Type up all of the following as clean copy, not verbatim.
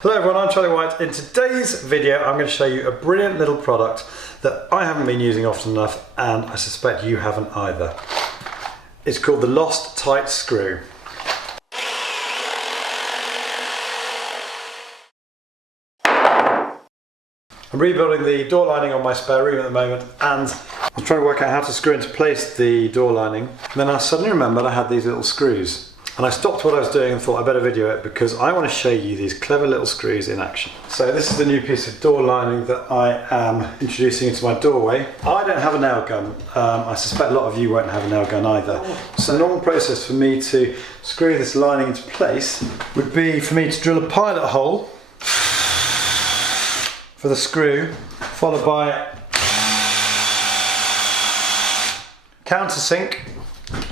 Hello everyone, I'm DIYte. In today's video I'm going to show you a brilliant little product that I haven't been using often enough and I suspect you haven't either. It's called the Lost-Tite screw. I'm rebuilding the door lining on my spare room at the moment and I'm trying to work out how to screw into place the door lining. And then I suddenly remembered I had these little screws. And I stopped what I was doing and thought I better video it because I want to show you these clever little screws in action. So this is the new piece of door lining that I am introducing into my doorway. I don't have a nail gun. I suspect a lot of you won't have a nail gun either. So the normal process for me to screw this lining into place would be for me to drill a pilot hole for the screw, followed by countersink,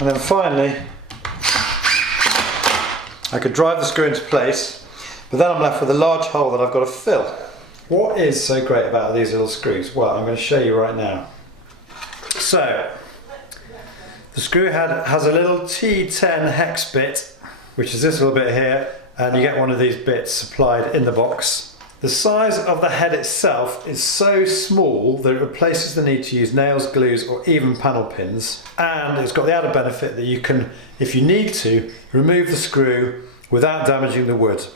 and then finally I could drive the screw into place, but then I'm left with a large hole that I've got to fill. What is so great about these little screws? Well, I'm going to show you right now. So, the screw head has a little T10 hex bit, which is this little bit here, and you get one of these bits supplied in the box. The size of the head itself is so small that it replaces the need to use nails, glues, or even panel pins. And it's got the added benefit that you can, if you need to, remove the screw without damaging the wood,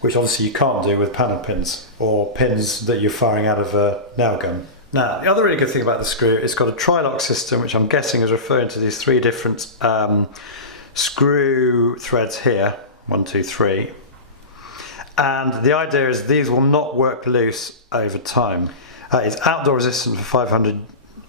which obviously you can't do with panel pins or pins that you're firing out of a nail gun. Now, the other really good thing about the screw, it's got a tri-lock system, which I'm guessing is referring to these three different screw threads here, 1, 2, 3. And the idea is these will not work loose over time. It's outdoor resistant for 500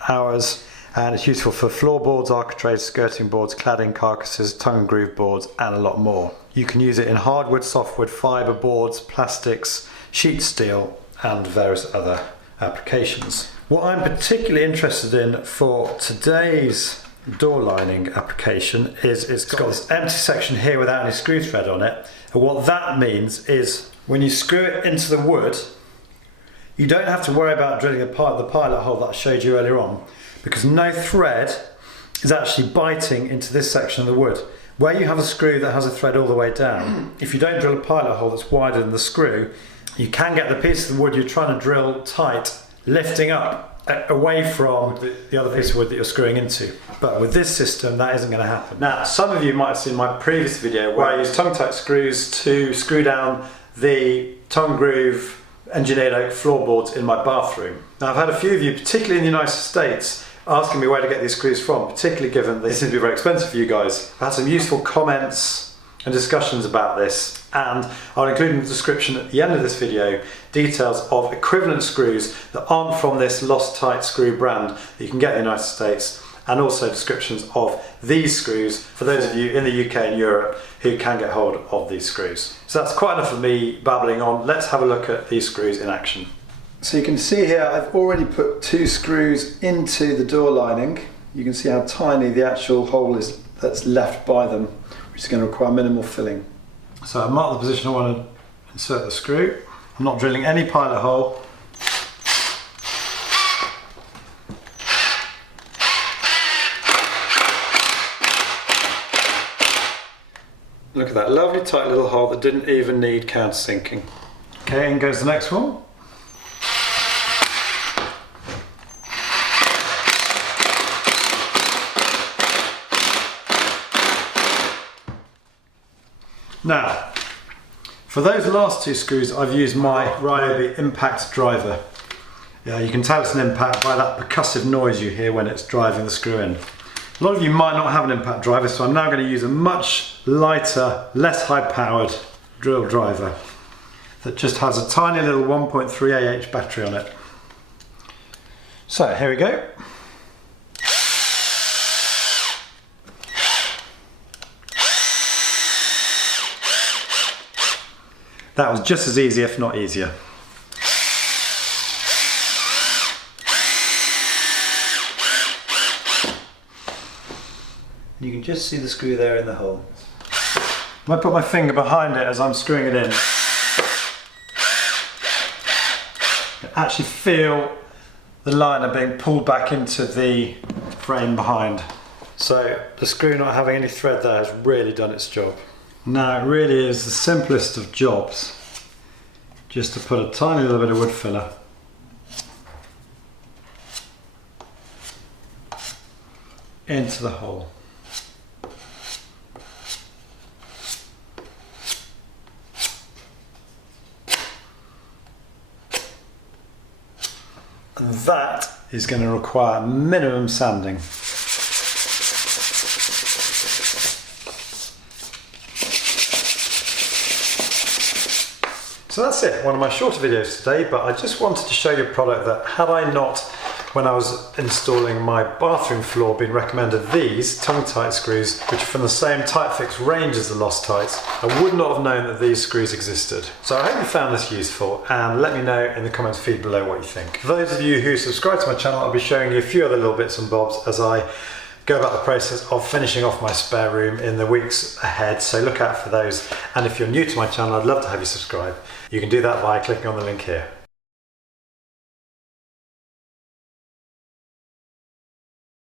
hours and it's useful for floorboards, architraves, skirting boards, cladding, carcasses, tongue and groove boards and a lot more. You can use it in hardwood, softwood, fibre boards, plastics, sheet steel and various other applications. What I'm particularly interested in for today's door lining application is it's got this empty section here without any screw thread on it. And what that means is when you screw it into the wood, you don't have to worry about drilling the pilot hole that I showed you earlier on, because no thread is actually biting into this section of the wood. Where you have a screw that has a thread all the way down, if you don't drill a pilot hole that's wider than the screw, you can get the piece of the wood you're trying to drill tight lifting up away from the other piece of wood that you're screwing into. But with this system, that isn't going to happen. Now, some of you might have seen my previous video where I used tongue-tite screws to screw down the tongue groove engineered oak floorboards in my bathroom. Now, I've had a few of you, particularly in the United States, asking me where to get these screws from, particularly given they seem to be very expensive for you guys. I've had some useful comments and discussions about this, and I'll include in the description at the end of this video details of equivalent screws that aren't from this Lost-Tite screw brand that you can get in the United States, and also descriptions of these screws for those of you in the UK and Europe who can get hold of these screws. So that's quite enough of me babbling on. Let's have a look at these screws in action. So you can see here I've already put 2 screws into the door lining. You can see how tiny the actual hole is that's left by them, which is going to require minimal filling. So I mark the position I want to insert the screw. I'm not drilling any pilot hole. Look at that lovely tight little hole that didn't even need countersinking. Okay, in goes the next one. Now, for those last 2 screws, I've used my Ryobi impact driver. Yeah, you can tell it's an impact by that percussive noise you hear when it's driving the screw in. A lot of you might not have an impact driver, so I'm now going to use a much lighter, less high-powered drill driver that just has a tiny little 1.3 Ah battery on it. So here we go. That was just as easy, if not easier. You can just see the screw there in the hole. I put my finger behind it as I'm screwing it in. You actually feel the liner being pulled back into the frame behind. So the screw not having any thread there has really done its job. Now it really is the simplest of jobs. just to put a tiny little bit of wood filler into the hole. And that is going to require minimum sanding. So that's it, one of my shorter videos today, but I just wanted to show you a product that had I not, when I was installing my bathroom floor, been recommended these tongue-tite screws, which are from the same tite-fix range as the Lost-Tites, I would not have known that these screws existed. So I hope you found this useful, and let me know in the comments feed below what you think. For those of you who subscribe to my channel, I'll be showing you a few other little bits and bobs as I go about the process of finishing off my spare room in the weeks ahead, so look out for those. And if you're new to my channel, I'd love to have you subscribe. You can do that by clicking on the link here.